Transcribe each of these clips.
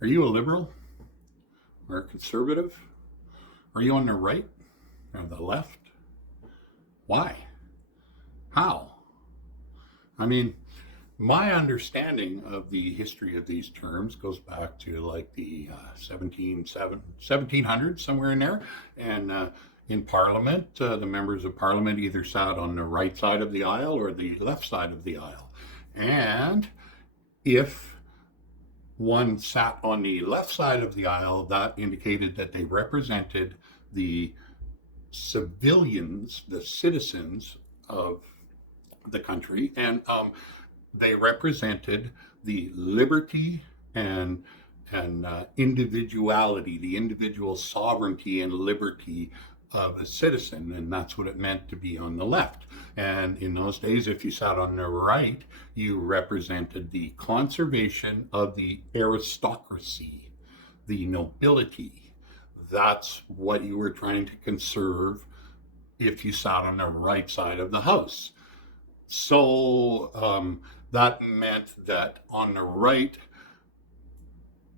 Are you a liberal or a conservative? Are you on the right or the left? Why? How? I mean, my understanding of the history of these terms goes back to like the 1700s, somewhere in there. And in Parliament, the members of Parliament either sat on the right side of the aisle or the left side of the aisle. And if one sat on the left side of the aisle, that indicated that they represented the civilians, the citizens of the country, and they represented the liberty and individuality, the individual sovereignty and liberty of a citizen, and that's what it meant to be on the left. And in those days, if you sat on the right, you represented the conservation of the aristocracy, the nobility. That's what you were trying to conserve if you sat on the right side of the house. So that meant that on the right,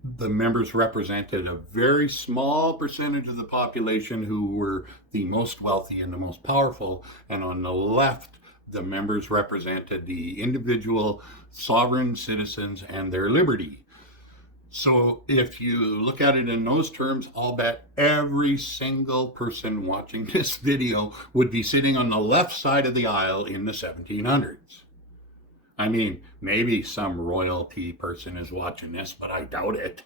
the members represented a very small percentage of the population who were the most wealthy and the most powerful. And on the left, the members represented the individual sovereign citizens and their liberty. So if you look at it in those terms, I'll bet every single person watching this video would be sitting on the left side of the aisle in the 1700s. I mean, maybe some royalty person is watching this, but I doubt it.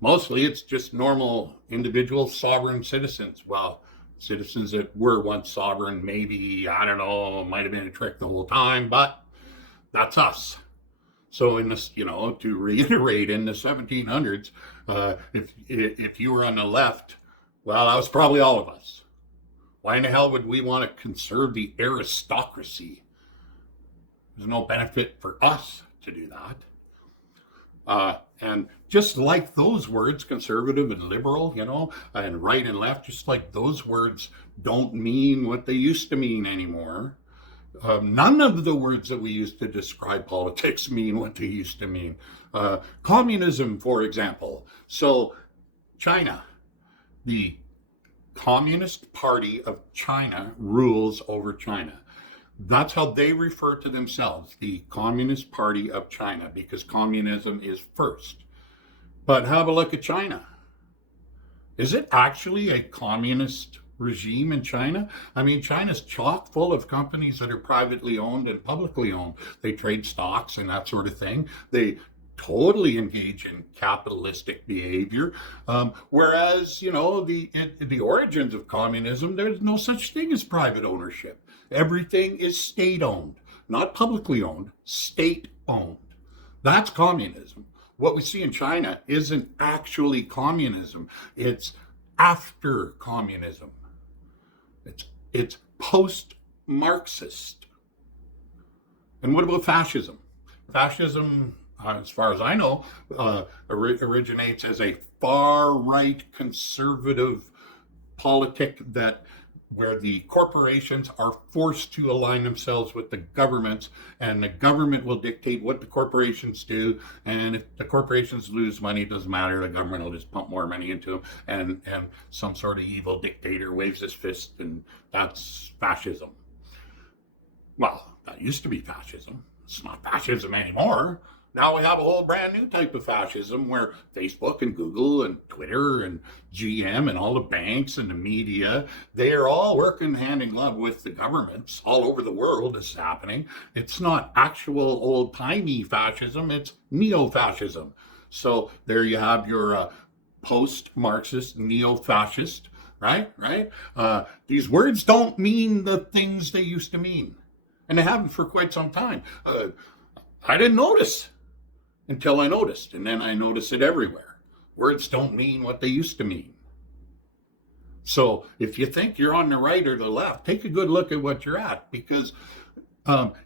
Mostly it's just normal individual sovereign citizens. Well, citizens that were once sovereign, maybe, I don't know, might have been a trick the whole time, but that's us. So in this, to reiterate, in the 1700s, if you were on the left, well, that was probably all of us. Why in the hell would we want to conserve the aristocracy? There's no benefit for us to do that. And just like those words, conservative and liberal, and right and left, just like those words don't mean what they used to mean anymore. None of the words that we used to describe politics mean what they used to mean. Communism, for example. So China, the Communist Party of China rules over China. That's how they refer to themselves, the Communist Party of China, because communism is first. But have a look at China. Is it actually a communist regime in China? I mean, China's chock full of companies that are privately owned and publicly owned. They trade stocks and that sort of thing. They totally engage in capitalistic behavior. Whereas, the origins of communism, there's no such thing as private ownership. Everything is state owned, not publicly owned, state owned. That's communism. What we see in China isn't actually communism. It's after communism. It's post-Marxist. And what about fascism? Fascism, as far as I know, originates as a far-right conservative politic where the corporations are forced to align themselves with the governments, and the government will dictate what the corporations do. And if the corporations lose money, it doesn't matter. The government will just pump more money into them, and some sort of evil dictator waves his fist, and that's fascism. Well, that used to be fascism. It's not fascism anymore. Now we have a whole brand new type of fascism where Facebook and Google and Twitter and GM and all the banks and the media, they are all working hand in glove with the governments all over the world. This is happening. It's not actual old-timey fascism, it's neo-fascism. So there you have your post-Marxist, neo-fascist, right? These words don't mean the things they used to mean. And they haven't for quite some time. I didn't notice until I noticed, and then I notice it everywhere. Words don't mean what they used to mean. So if you think you're on the right or the left, take a good look at what you're at, because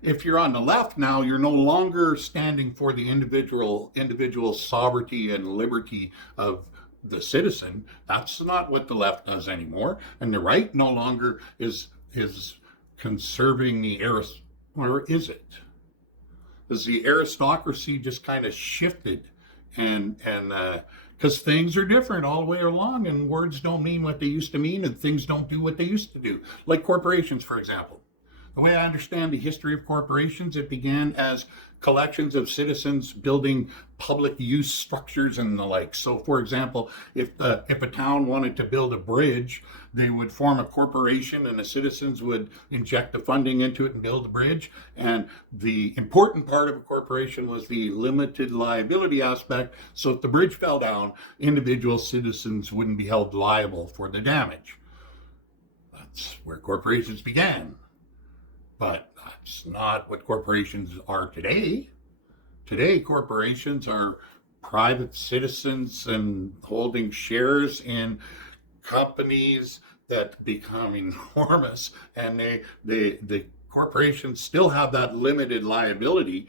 if you're on the left now, you're no longer standing for the individual sovereignty and liberty of the citizen. That's not what the left does anymore. And the right no longer is conserving the or is it? Has the aristocracy just kind of shifted and because things are different all the way along, and words don't mean what they used to mean, and things don't do what they used to do. Like corporations, for example. The way I understand the history of corporations, it began as collections of citizens building public use structures and the like. So, for example, if a town wanted to build a bridge, they would form a corporation, and the citizens would inject the funding into it and build the bridge. And the important part of a corporation was the limited liability aspect. So, if the bridge fell down, individual citizens wouldn't be held liable for the damage. That's where corporations began. But that's not what corporations are today. Today, corporations are private citizens and holding shares in companies that become enormous, and the corporations still have that limited liability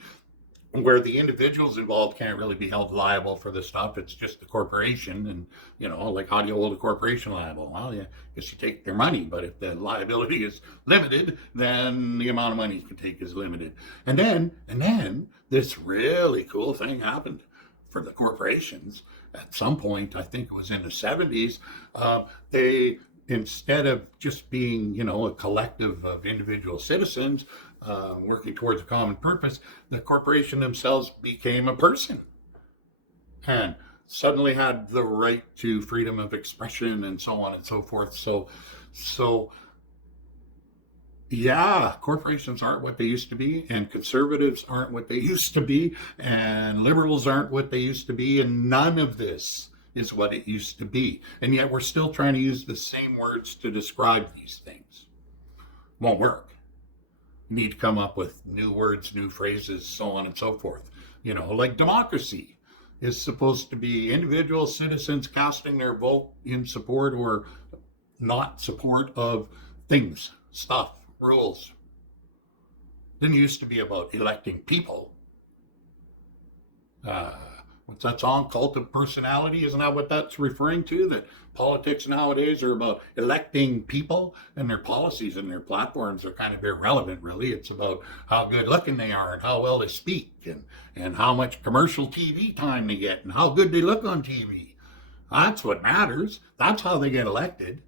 where the individuals involved can't really be held liable for the stuff. It's just the corporation. And, like, how do you hold a corporation liable? Well, yeah, I guess you take their money, but if the liability is limited, then the amount of money you can take is limited. And then this really cool thing happened for the corporations. At some point, I think it was in the 70s, they, instead of just being, a collective of individual citizens working towards a common purpose, the corporation themselves became a person and suddenly had the right to freedom of expression and so on and so forth. So yeah, corporations aren't what they used to be, and conservatives aren't what they used to be, and liberals aren't what they used to be, and none of this is what it used to be. And yet we're still trying to use the same words to describe these things. Won't work. You need to come up with new words, new phrases, so on and so forth. Like democracy is supposed to be individual citizens casting their vote in support or not support of things, stuff, rules. Didn't used to be about electing people. What's that song, Cult of Personality? Isn't that what that's referring to? That politics nowadays are about electing people, and their policies and their platforms are kind of irrelevant, really. It's about how good looking they are and how well they speak and how much commercial TV time they get and how good they look on TV. That's what matters. That's how they get elected.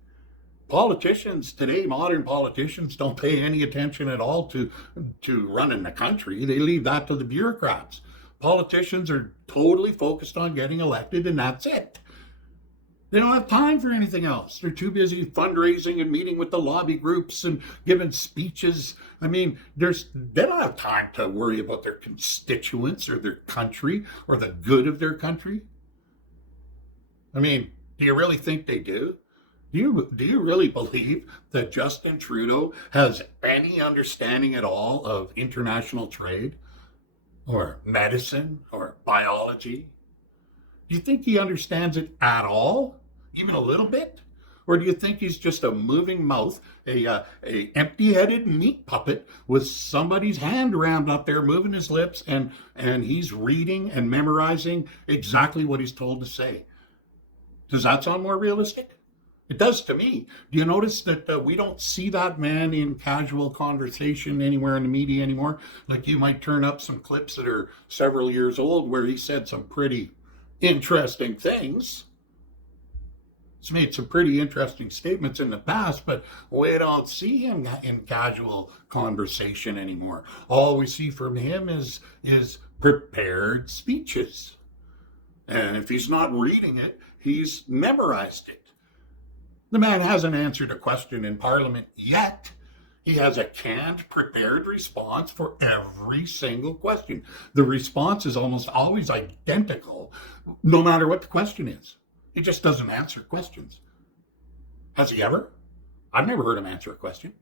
Politicians today, modern politicians, don't pay any attention at all to running the country. They leave that to the bureaucrats. Politicians are totally focused on getting elected, and that's it. They don't have time for anything else. They're too busy fundraising and meeting with the lobby groups and giving speeches. I mean, they don't have time to worry about their constituents or their country or the good of their country. I mean, do you really think they do? Do you really believe that Justin Trudeau has any understanding at all of international trade or medicine or biology? Do you think he understands it at all, even a little bit? Or do you think he's just a moving mouth, a empty-headed meat puppet with somebody's hand around up there moving his lips, and he's reading and memorizing exactly what he's told to say? Does that sound more realistic? It does to me. Do you notice that we don't see that man in casual conversation anywhere in the media anymore? Like, you might turn up some clips that are several years old where he said some pretty interesting things. He's made some pretty interesting statements in the past, but we don't see him in casual conversation anymore. All we see from him is prepared speeches. And if he's not reading it, he's memorized it. The man hasn't answered a question in Parliament yet. He has a canned, prepared response for every single question. The response is almost always identical, no matter what the question is. He just doesn't answer questions. Has he ever? I've never heard him answer a question.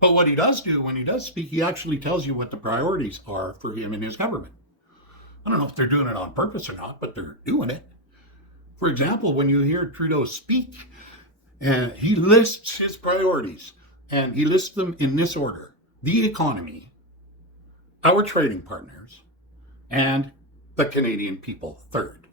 But what he does do when he does speak, he actually tells you what the priorities are for him and his government. I don't know if they're doing it on purpose or not, but they're doing it. For example, when you hear Trudeau speak, and he lists his priorities, and he lists them in this order: the economy, our trading partners, and the Canadian people third.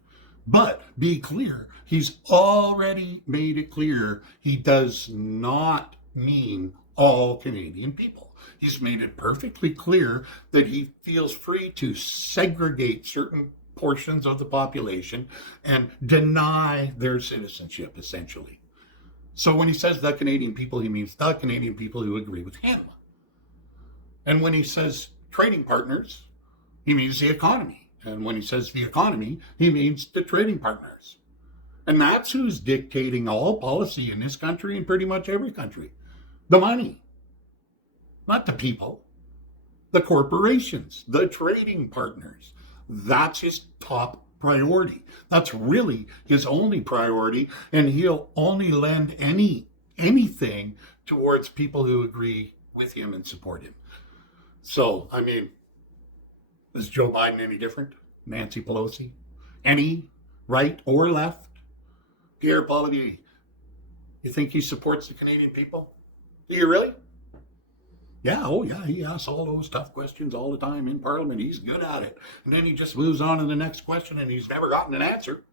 But be clear, he's already made it clear he does not mean all Canadian people. He's made it perfectly clear that he feels free to segregate certain portions of the population and deny their citizenship, essentially. So when he says the Canadian people, he means the Canadian people who agree with him. And when he says trading partners, he means the economy. And when he says the economy, he means the trading partners. And that's who's dictating all policy in this country and pretty much every country. The money, not the people. The corporations, the trading partners. That's his top priority. That's really his only priority, and he'll only lend anything towards people who agree with him and support him. So, I mean, is Joe Biden any different? Nancy Pelosi? Any right or left? Pierre Poilievre, you think he supports the Canadian people? Do you really? Yeah, oh yeah, he asks all those tough questions all the time in Parliament. He's good at it. And then he just moves on to the next question and he's never gotten an answer.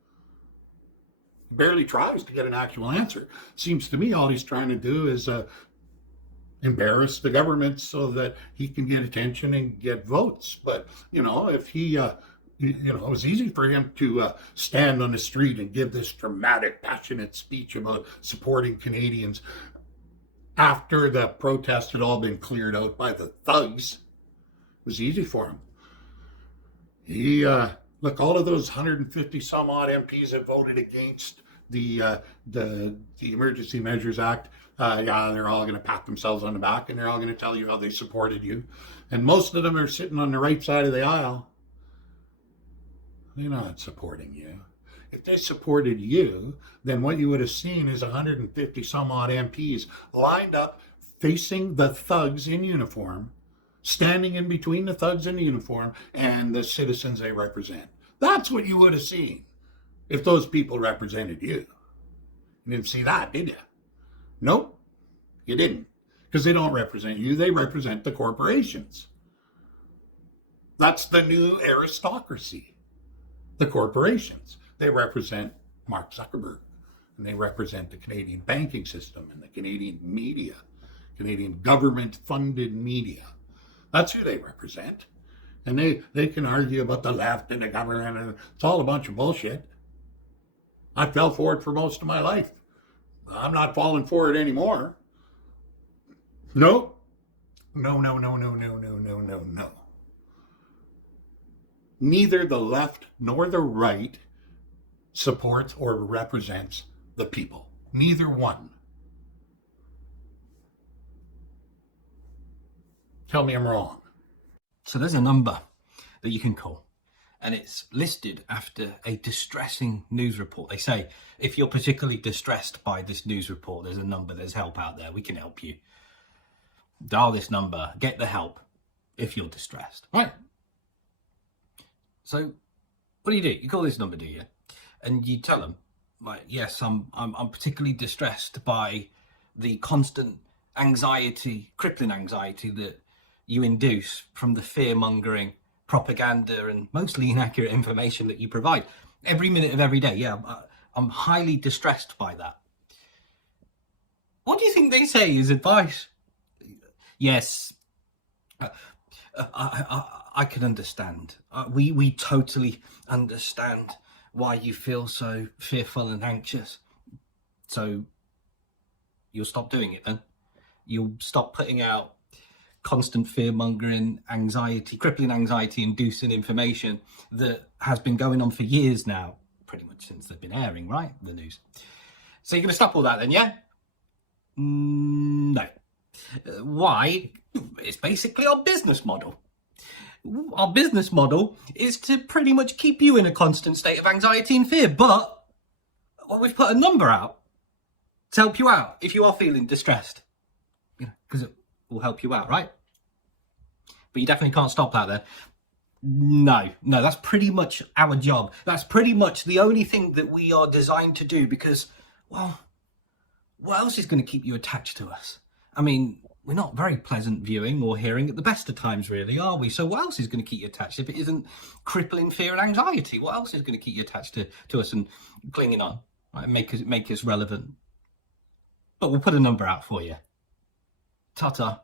He barely tries to get an actual answer. Seems to me all he's trying to do is embarrass the government so that he can get attention and get votes. But, if he, it was easy for him to stand on the street and give this dramatic, passionate speech about supporting Canadians after the protests had all been cleared out by the thugs. It was easy for him. He, look, all of those 150 some odd MPs that voted against the Emergency Measures Act, they're all going to pat themselves on the back and they're all going to tell you how they supported you. And most of them are sitting on the right side of the aisle. They're not supporting you. If they supported you, then what you would have seen is 150 some odd MPs lined up facing the thugs in uniform, standing in between the thugs in uniform and the citizens they represent. That's what you would have seen if those people represented you. You didn't see that, did you? Nope, you didn't. Because they don't represent you, they represent the corporations. That's the new aristocracy, the corporations. They represent Mark Zuckerberg, and they represent the Canadian banking system and the Canadian media, Canadian government-funded media. That's who they represent. And they can argue about the left and the government, and it's all a bunch of bullshit. I fell for it for most of my life. I'm not falling for it anymore. No. No. Neither the left nor the right supports or represents the people. Neither one. Tell me I'm wrong. So there's a number that you can call, and it's listed after a distressing news report. They say, if you're particularly distressed by this news report, there's a number, there's help out there. We can help you. Dial this number, get the help if you're distressed. Right. So what do? You call this number, do you? And you tell them, like, yes, I'm particularly distressed by the constant anxiety, crippling anxiety that you induce from the fear-mongering propaganda and mostly inaccurate information that you provide every minute of every day. Yeah, I'm highly distressed by that. What do you think they say is advice? Yes, I can understand. We totally understand why you feel so fearful and anxious. So you'll stop doing it then? You'll stop putting out constant fear-mongering, anxiety, crippling anxiety-inducing information that has been going on for years now, pretty much since they've been airing, right, the news. So you're going to stop all that then, yeah? No. Why? It's basically our business model. Our business model is to pretty much keep you in a constant state of anxiety and fear, but we've put a number out to help you out if you are feeling distressed, because it will help you out, right? But you definitely can't stop that then. No, that's pretty much our job. That's pretty much the only thing that we are designed to do because, well, what else is going to keep you attached to us? I mean, we're not very pleasant viewing or hearing at the best of times, really, are we? So what else is going to keep you attached if it isn't crippling fear and anxiety? What else is going to keep you attached to us and clinging on, right? Make us relevant? But we'll put a number out for you. Ta-ta.